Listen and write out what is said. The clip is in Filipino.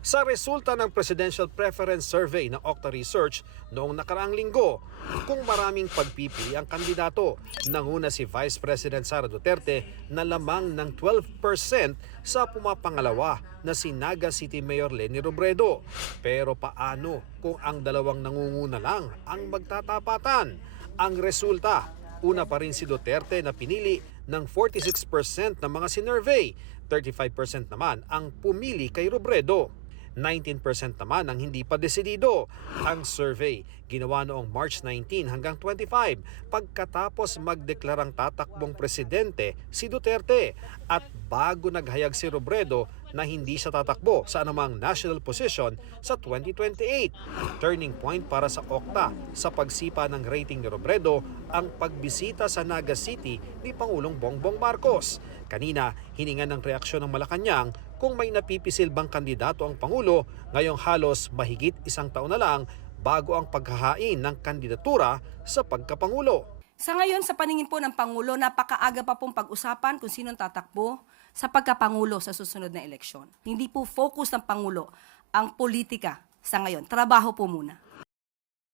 Sa resulta ng Presidential Preference Survey ng Okta Research noong nakaraang linggo, kung maraming pagpipili ang kandidato, nanguna si Vice President Sara Duterte na lamang ng 12% sa pumapangalawa na si Naga City Mayor Leni Robredo. Pero paano kung ang dalawang nangunguna lang ang magtatapatan? Ang resulta, una pa rin si Duterte na pinili ng 46% ng mga sinurvey, 35% naman ang pumili kay Robredo. 19% naman ang hindi pa desidido. Ang survey ginawa noong March 19 hanggang 25 pagkatapos magdeklarang tatakbong presidente si Duterte at bago naghayag si Robredo na hindi siya tatakbo sa anumang national position sa 2028. Turning point para sa Okta sa pagsipa ng rating ni Robredo ang pagbisita sa Naga City ni Pangulong Bongbong Marcos. Kanina, hiningan ng reaksyon ng Malacanang kung may napipisil bang kandidato ang Pangulo ngayong halos mahigit isang taon na lang bago ang paghahain ng kandidatura sa pagkapangulo. Sa ngayon, sa paningin po ng Pangulo, napakaaga pa pong pag-usapan kung sinong tatakbo sa pagkapangulo sa susunod na eleksyon. Hindi po focus ng Pangulo ang politika sa ngayon. Trabaho po muna.